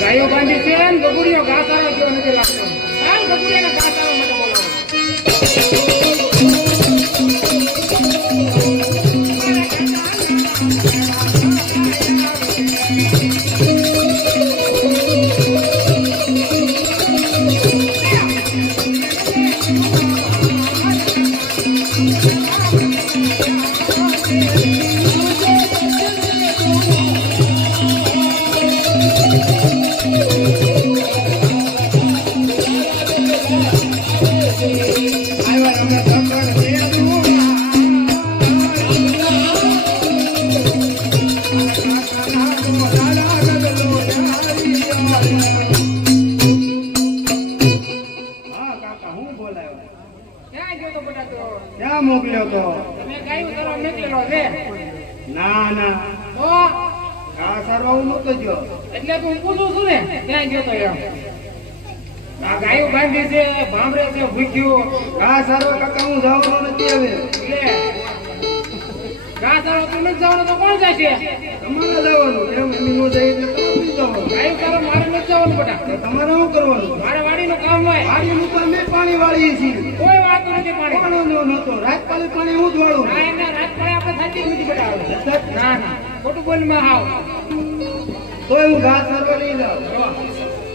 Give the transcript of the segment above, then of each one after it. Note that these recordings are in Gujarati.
ગાયો બાંધી છે ને બગુડીઓ ઘાસારો જેવો નથી લાગતો. હાલ બગુડીઓને ઘાસારો માટે બોલાવો. ક્યાં મોકલ્યો તો? તમે ગાયું તરફ નીકળેલો છે. ના ના તો ઘા સારવા હું નતો ગયો. એટલે તું પૂછું છું ને ક્યાં ગયો તો એમ. આ ગાયું બાંધી છે, ભાંભરે છે, ભૂખ્યું. ઘા સારવા કાકા હું જવાનો નથી હવે. લે ઘા સારો તું નથી જવાનું તો કોણ જશે? તમારે જવાનું. કેમ એમની નો જાય એટલે તમારે નહીં જવાનું. ગાયું તારો મારે નથી જવાનું બેટા. તો તમારે શું કરવાનું? મારે વાડીનું કામ હોય. વાડીનું તો અમે પાણી વાળીએ છીએ. કોઈ વાત નથી પાણી. પાણીનો નહોતો. રાત પાણી પાણી હું જ વાળું. ના એમને રાત પડે આપણે સાચી નથી બેટા. ના ના ખોટું બોલમાં હાવ. તોય હું ઘા સારવા લઈ જાઉં.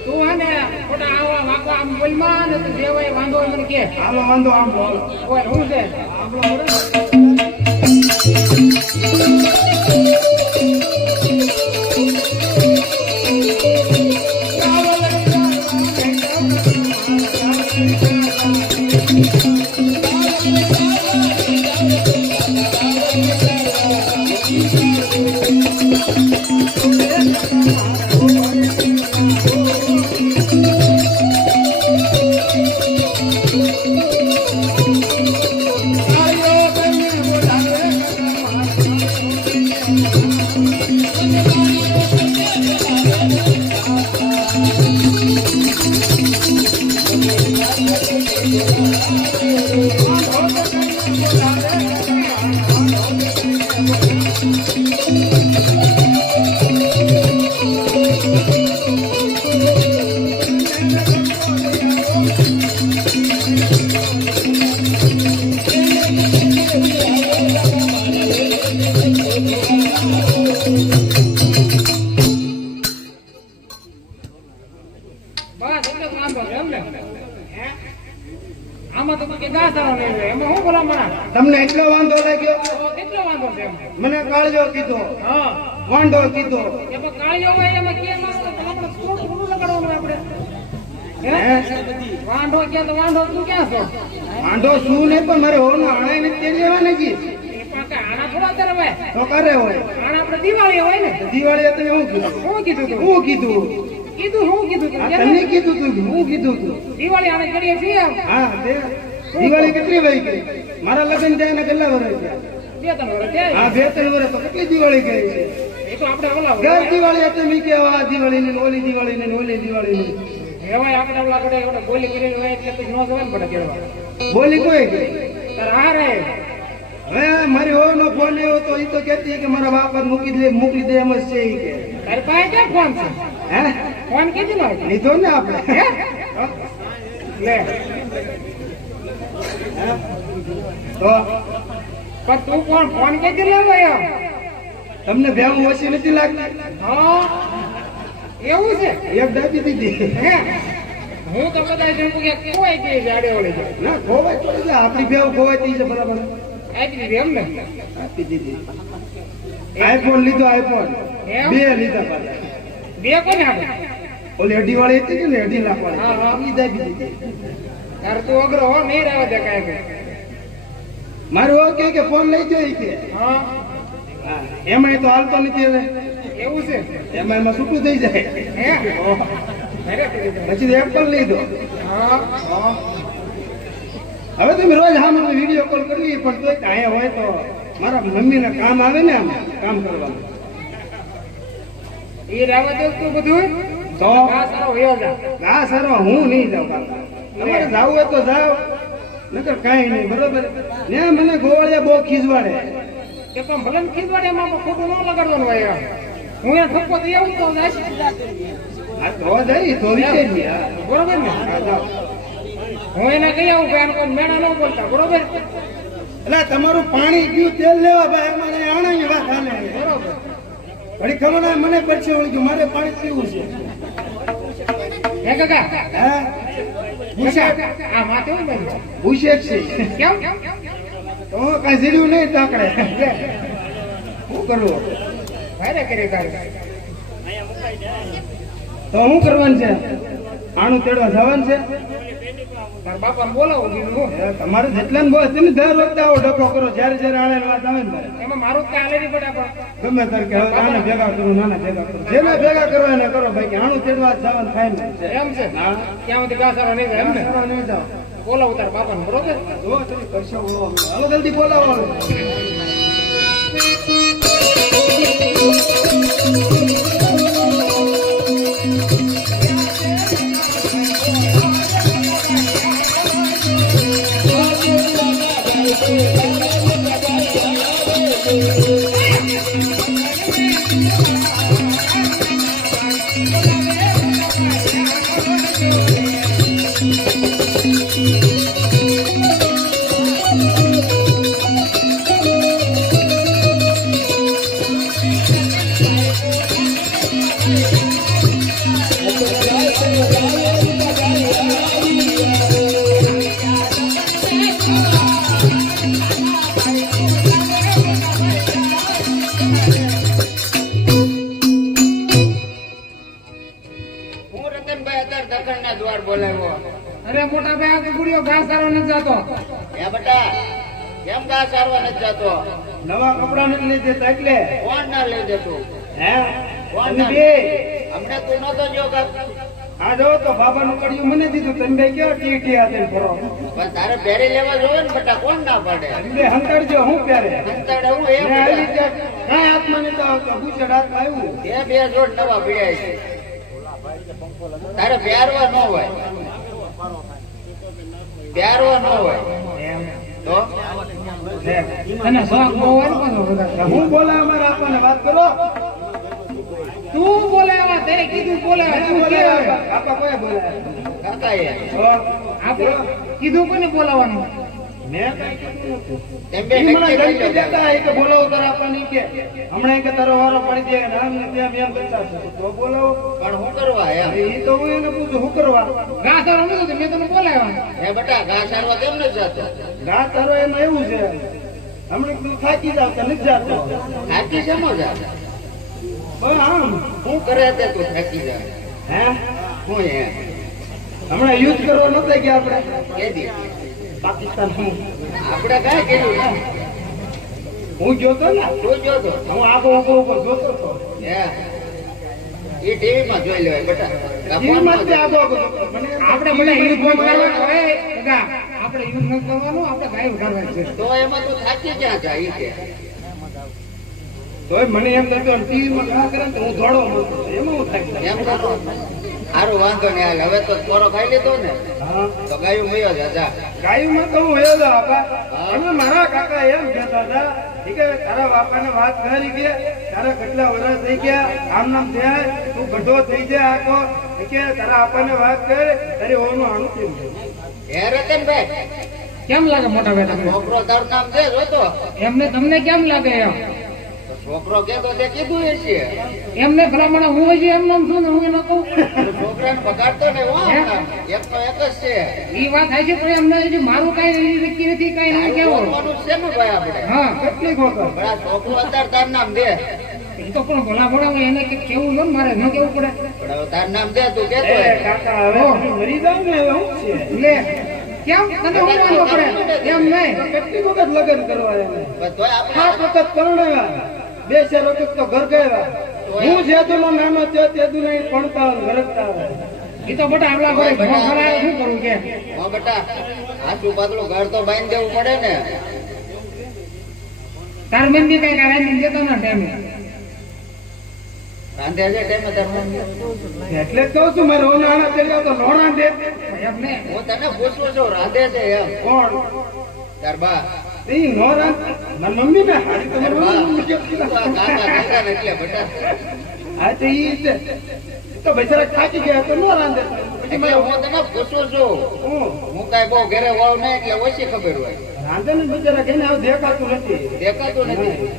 તું હે ને ખોટા આવા વાંકો આમ બોલમાં ને તું જે હોય વાંધો હોય મને કે. આમાં વાંધો આમ બોલો. બોલ હું છે? તમને એટલો વાંધો લાગ્યો? કેટલો વાંધો છે? મને કાળજો કીધો, હા વાંઢો કીધો. એમાં કાળિયો હોય એમાં કેમ આપણે થોડું લગાડવાનું આપણે? વાંઢો ક્યાં તો વાંઢો તું ક્યાં છો? વાંઢો શું નહીં પણ મારે હોનો આણાય નથી તેડી લેવાના જી. આણા થોડા તર હોય તો કરે હોય. આણા આપણે દિવાળી હોય ને. દિવાળી તમે શું કીધું? શું કીધું તું? શું કીધું? શું કીધું તું? આ તને કીધું તું? હું કીધું તું? દિવાળી આને કરીએ છીએ આમ. હા તે દિવાળી કેટલી વહી ગઈ? મારા લગ્ન થયા ને કેટલા વર્ષ થયા? 2-3 વર્ષ થયા. હા 2-3 વર્ષ. તો કેટલી દિવાળી ગઈ છે? એ તો આપણે ઓલા દર દિવાળી એટલે મી કેવા આ દિવાળી ને ઓલી દિવાળી ને ઓલી દિવાળી ને એવાય આપણે ઓલા કડે આપણે બોલી કરીને હોય એટલે પછી નો જવાય ને પડે કેળવા. બોલી કોઈ ગઈ. તાર આ રે હવે મારી હો નો ફોન આવ્યો તો એ તો કહેતી કે મારા બાપ મોકલી દે એમ જ છે ઈ કે. તારી પાસે ક્યાં ફોન છે? હે ફોન કીધું ને લીધો ને આપણે. લે તો પણ તું કોણ ફોન કીધું લેવો એમ? તમને ભેવું ઓછી નથી લાગતી? હા એવું છે? એક દાબી દીધી. હે હું તો બધા જેમ કે કોઈ કે જાડે ઓળી જાય ના ખોવાય તો એટલે આપણી ભેવ ખોવાતી છે બરાબર. આપી દીધી એમ ને? આપી દીધી. આઈફોન લીધો આઈફોન. એમ? 2 લીધા પાછા. 2 કોને આપે? ઓલી અઢી વાળી હતી ને 2.5 લાખ હા, હા. વાળી ઈ દાબી દીધી. તારે તું અઘરો હો નહીં રહેવા દે કાંઈ. મારું હો કે ફોન લઈ જાય કે હા હા એમાં તો હાલતો નથી હવે. એવું છે? એમાં છૂટું થઈ જાય. હે અરે પછી એપલ લીધો. હા હવે તમે રોજ હા વિડીયો કોલ કરવી પણ તોય અહીંયા હોય તો મારા મમ્મીને કામ આવે ને આમ કામ કરવાનું. એ રહેવા દે તું બધું તો આ સારો વયો જા. ના સરો હું નહીં જાઉં બાપા. તમારે જાવું હોય તો જાઓ નકર કાંઈ નહીં બરોબર. ને મને ગોળિયા બહુ ખીજવાડે. કે પણ ભલે ને ખીજવાડે એમાં પણ ખોટું ન લગાડવાનું હોય યાર. હું એ ઠપકો દઈ આવું તો જાઈશ. આ તો જઈ તો વિશે જ નહીં. હા. બરોબર ને? હા, જાઓ. હું એને કહી આવું કે આને કોઈ મેળા ન બોલતા. બરોબર એટલે તમારું પાણી પીવું તેલ લેવા ભાઈ અમારે આણે વાત હાલે. બરોબર. વળી ખબર ના મને પછી વળી ગયું મારે પાણી પીવું છે. હે કાકા હા ભૂસેક આ માથે હું બન્યું? ભૂસેક છે. કેમ તો કઈ જીડ્યું નહીં તાકડે. શું કરવું? ભારે કરી તારે તો શું કરવાનું છે? આણું તેડવા જવાનું છે? તારા બાપાને બોલાવું બીજું હું. એ તમારે જેટલા ને બોલ તમે દર વખતે આવો ડબલો કરો જ્યારે જ્યારે આણે વાત આવે ને ત્યારે. એમાં મારું જ કાલે નહીં પડે પણ ગમે ત્યારે કે હવે આને ભેગા કરું નાના ભેગા કરું જેને ભેગા કરવા એને કરો ભાઈ કે આણું તેડવા જવાનું થાય ને. એમ છે હા ત્યાં સુધી ઘાસારો નહીં જાય એમ ને? સારો નહીં જાઓ. બોલાવું તારા બાપાને. બરોબર જો તમે કરશો બોલાવો. હાલો જલ્દી બોલાવો. હું રતનભાઈ અત્યારે દખણના દ્વાર બોલાવ્યો. અરે મોટા ભાઈ આ ગુડીઓ ઘાસારો નથી જતો. હે બેટા કેમ ઘા સારવા નથી જતો? નવા કપડા નથી લઈ દેતા એટલે. કોણ ના લઈ દેતું? હે કોણ તમે ના? બે હમણાં તું નતો જો કાક? આ જો તો બાબાનું કડિયું મને દીધું તમે બે કેવા ટી હાથે ફરો. પણ તારે પહેરી લેવા જોવે ને બેટા, કોણ ના પાડે? તમે બે હંતાડજો હું પહેરે. અંતરે હું એ ને આવી બેટા. રીતે કાંઈ હાથમાં નતો આવતો બુશર્ટ હાથમાં આવ્યું. એ બે જોડ નવા ભીડાય છે. તારે પહેરવા ન હોય, પહેરવા ન હોય તો અને શોખ બહુ હોય ને પાછો બધા. હું બોલાય અમારે આપણને વાત કરો. તું બોલાવા તે કીધું બોલાવા તું બોલાય કે આપા કોઈ બોલાય. કાકાએ તો આપણે કીધું કોને બોલાવાનું? મેં કાંઈ કીધું નતું. તેમ બે ઈ મને નક્કી કરી ધમકી લો. દેતા એ કે બોલાવો તારે આપણને ઈ કે હમણાં કે તારો વારો પડી જાય ને આમ ને તેમ એમ કરતા છે. તો બોલાવો. પણ હું કરવા એમ? એ તો હું એને પૂછું શું કરવા. ઘાસારો નતો તો મેં તને બોલાવ્યા. હે બેટા ઘા સારવા કેમ નથી જતો? ગા તારો એમાં એવું છે હમણાં તું થાકી જાવ તો નથી જાતો. થાકી શેનો જા? પણ આમ શું કરે તે તું થાકી જાય? હે હું હે હમણાં યુદ્ધ કરવા નતા ગયા આપણે કેદી પાકિસ્તાન. આપણે કાંઈ કર્યું નથી. હું ગયો તો ને તું જોતો હું આગો ઉભો ઉભો જોતો હતો. હે એ ટીવી માં જોઈ લેવાય બેટા. ટીવીમાં જ આગો આગો જોતો. મને એમ આપણે બધા યુદ્ધ ન કરવાનું હોય કાકા. આપણે યુદ્ધ ન કરવાનું, આપણે ગાય ઉગાડવાની છે. તો એમાં તું થાકી ક્યાં જાય ઈ કે? તોય મને એમ થતું ટીવીમાં ઘા કરે ને તો હું દોડો મળતો એમાં હું થાકી જાઉં. એમ કરો સારું વાંધો નહીં હાલ. હવે તો થોડો ખાઈ લીધો ને હા તો ગાયું મયો જ જા. ગાયુંમાં તો હું હેલો આપા. અને મારા કાકા એમ કહેતા હતા ઈ કે તારા બાપાને વાત કરી કે તારા કેટલા વર્ષ થઈ ગયા આમ નામ થયા તું ગઢો થઈ જાય આખો. ઈ કે તારા બાપાને વાત કર તારી ઓનું આણું કેમ છે. હે રતનભાઈ કેમ લાગે મોટા ભાઈ તમને? છોકરો તારું નામ દે જોતો. એમને તમને કેમ લાગે એમ? તો છોકરો કેતો તે કીધું હશે. એમને ભલામણ હું હજી એમ નામ છું ને હું ન કહું. છોકરાને બગાડતો ને હો હમણાં. એક તો એક જ છે. ઈ વાત થાય છે પણ એમને હજી મારું કઈ નક્કી નથી, કઈ નહીં કેવું. બોલવાનું જ છે ને ભાઈ આપણે. હા કેટલીક વખત પણ આ છોકરો અત્યારે તારું નામ દે. એ તો પણ ભલા ભલા એને કંઈક કેવું છે ને, મારે ન કેવું પડે. પણ હવે તારું નામ દે તું કેતો એ હોય. કાકા હવે તમે મરી જાવ ને હવે શું છે. લે કેમ તને હું વાંધો પડે? એમ નહીં. કેટલી વખત લગ્ન કરવા એને પણ તોય આપણે 5 વખત પરણાવ્યા 2-4 વખત તો ઘર ગયા. હું જેદુનો નાનો થયો તેદુનો ઈ ભણતા હોય, ગરજતા હોય. એ તો બટા આપણા ઘરે ઘર ખરાય શું કરું કે? હો બેટા આટલું પાતળું ઘર તો બાંધી દેવું પડે ને. તાર મંદી કઈ રાંધી દેતો ના ટાઈમે. રાંધે છે ટાઈમે તારું નામ દે. એટલે જ કહું છું મારે ઓનાણા કર્યા તો લોણા દે. એમ ને હું તને પૂછું છું રાંધે છે એમ કોણ તાર બા? ઈ નો રાંધ મારી મમ્મી ને હારી અરે તમારી વાહ. મમ્મી તું આ કાકા ભેગા ને એટલે બેટા હા તો ઈ છે તો બિચારા થાકી ગયા તો નો રાંધે પછી એટલે મારે હું તને પૂછું છું હું હું કાંઈ બહુ ઘરે વાવ નહીં એટલે ઓછી ખબર હોય રાંધે ને બિચારા કઈને હવે દેખાતું નથી દેખાતું નથી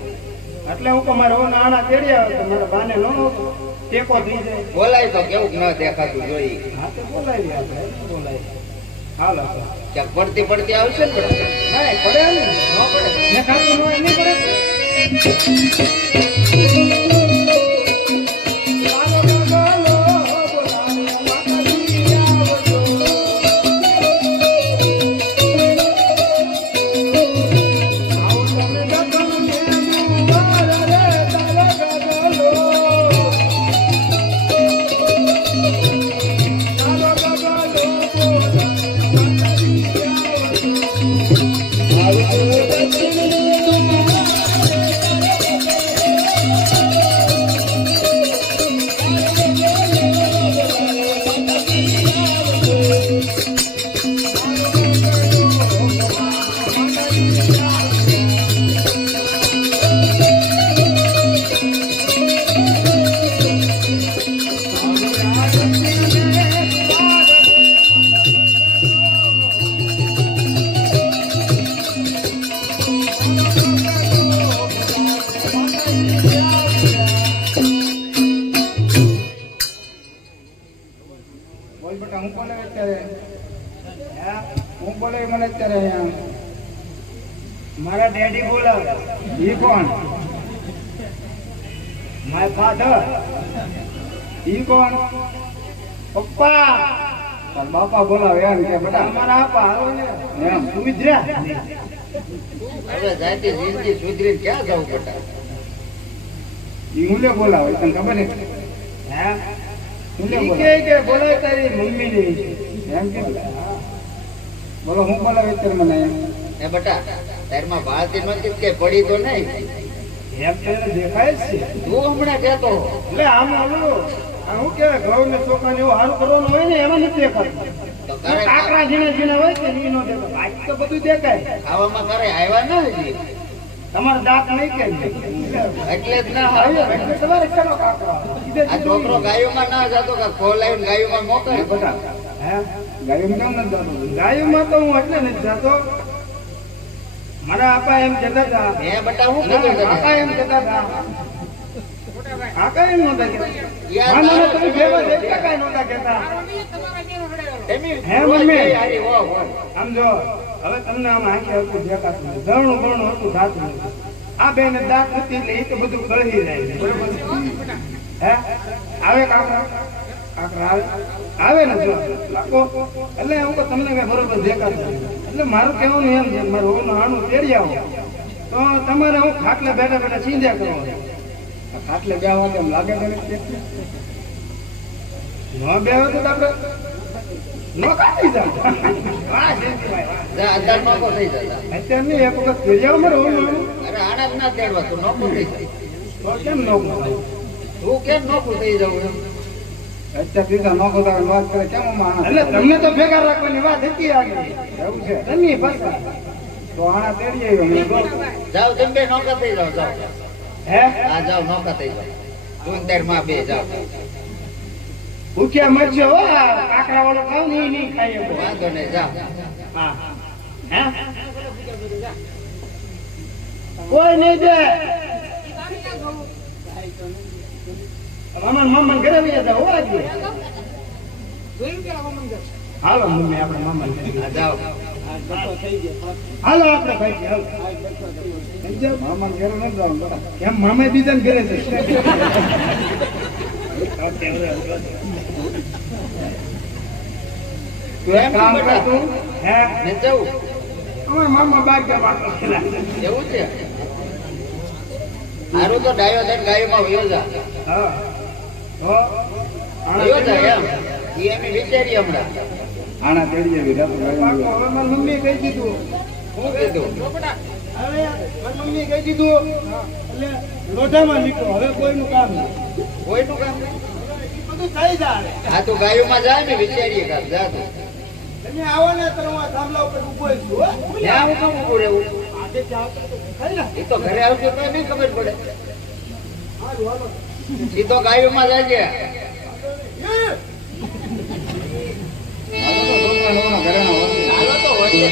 એટલે હું કહું મારે નાના તેડી આવે તો મારા બાને નો ટેકો થઈ જાય બોલાય તો કેવું ન દેખાતું જોઈ હા તો બોલાવી આપણે બોલાવી હાલો તો. ક્યાંક પડતી પડતી આવશે ને પણ ના પડે ને ન પડે ને ખાતું નો નહીં પડે બોલ બેટા હું બોલે અત્યારે હે હું બોલે મને અત્યારે અહીંયા મારા ડેડી બોલાવ ઈ કોણ માય ફાધર ઈ કોણ પપ્પા તાર બાપા બોલાવ એમ કે બેટા અમારા આપા આવો ને એમ સુવિધ્યા હવે જાતી જિંદગી સુધરીને ક્યાં જવું બેટા ઈ હું લે બોલાવ તને ખબર ને હે હું લે બોલાવ કે બોલાય તારી મમ્મી ની એમ કે બોલો હું બોલાવ અત્યારે મને એ બેટા તારમાં ભારતી નહોતી કે પડી તો નહીં એમ તો એને દેખાય જ છે તું હમણાં કહેતો એટલે આમ ઓલું આ હું કે ઘઉં ને ચોખા ને એવું સારું કરવાનું હોય ને એમાં નથી દેખાતું તો કરે કાકરા ઝીણા ઝીણા હોય કે ઈ નો દેખાય આજ તો બધું દેખાય ખાવામાં કરે આવ્યા ના હજી તમારા દાંત નહીં કે એટલે જ ના આવે એટલે તમારે ચાલો કાકરા આ છોકરો ગાયોમાં ના જતો કે ખોલાવીને ગાયોમાં મોકલે બધા હે ગાયોમાં કેમ નથી જતો ગાયોમાં તો હું એટલે નથી જતો મારા આપા એમ કહેતા હતા હે બેટા હું ના, કીધું કાકા તને એમ કહેતા હતા કાકા એમ નહોતા કહેતા યાર, ના, ના, ના, તારો તમે ભેગા થઈ કાકા નહોતા કહેતા એમી હે મમ્મી? હારી હો હો આમ જો હવે તમને આમ આંખે હતું દેખાતું નથી ઘણું ઘણું હતું થતું નથી આ બેન દાંત નથી એટલે એ તો બધું કળહી જાય છે. બરોબર છે? હે આવે કાકા કાકા આવે આવે ને જો લાગો એટલે હું કહું તમને કઈ બરોબર દેખાતું નથી. એટલે મારું કહેવાનું એમ છે મારું ઓનું આણું તેડી આવો તો તમારે હું ખાટલે બેઠા બેઠા ચીંધ્યા કરવાનું ખાટલે બેહવા કેમ લાગે મને ન બેહો તો આપણે ન કાઢી જાવ વાહ જયંતિભાઈ જા અંદર નોકો થઈ જતા અત્યારે નહીં એક વખત ફેરિયા મારે ઓલું અરે આના જ ના તેડવા તું નોકો થઈ જાય તો કેમ ન બોલાય? તું કેમ નોકું થઈ જવું એમ અત્યારે સીધા ન બોલાવે વાત કરે કેમ આમાં એટલે તમને તો ભેગા રાખવાની વાત હતી આગળ એવું છે તમે પાછા તો આના તેડી આવ્યો જાઓ તમે બે નોકા થઈ જાઓ જાઓ હે હા જાઓ નોકા થઈ જાઓ તું ને તારી માં બે જાઓ ભૂખ્યા મરજો હો આ કાકરા વાળો ખાવ ને ઈ નહીં ખાઈ શકો. વાંધો નહીં જાઓ હા હે કોઈ નહીં દે મામા ઘરે વહી જતા હોવા જોઈએ હાલો મમ્મી આપણે મામા હા જાઓ હાલો આપણે ભાઈ હાલો મામા ઘરે ન જવાનું કેમ મામા બીજા ને ઘરે છે તું એક કામ કર તું હે ને જવું અમે મામા બાર કે વાતો કર્યા. એવું છે હારું તો ડાયો થઈને ગાયોમાં વયો જા હા તો વયો જા એમ ઈ અમે વિચારીએ હમણાં આના તેડી આવી રાતો હવે મારી મમ્મી કહી દીધું શું કીધું હવે મારી મમ્મી કહી દીધું એટલે લોઢામાં નીકળો હવે કોઈનું કામ નહીં કોઈનું કામ નહીં. બધું થઈ જાય હા તું ગાયોમાં જાય ને વિચારીએ કામ જા તું તમે આવો ને તો હું આ થાંભલા ઉપર ઉભો છું હો ત્યાં હું કેમ ઊભું રહેવું એ તો ઘરે આવશે તો નહીં ખબર પડે. સીધો ગાયોમાં જાય છે. હાલો તો વળીએ.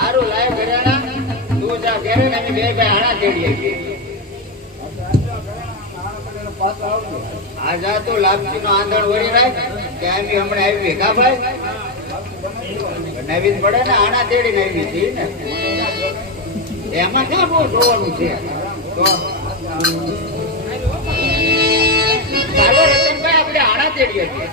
સારું લાય ઘરેણા. તું જા ઘરે ને અમે બે આણા તેડીએ છીએ. આ જા તું લાપસી નો આંધણ વળી રાખ કે અમે હમણાં આવી ભેગા ભાઈ નવી પડે ને આણા તેડીને આવી છે ને એમાં ક્યાં બહુ જોવાનું છે. તો ચાલો રતનભાઈ આપણે આણા તેડીએ છીએ.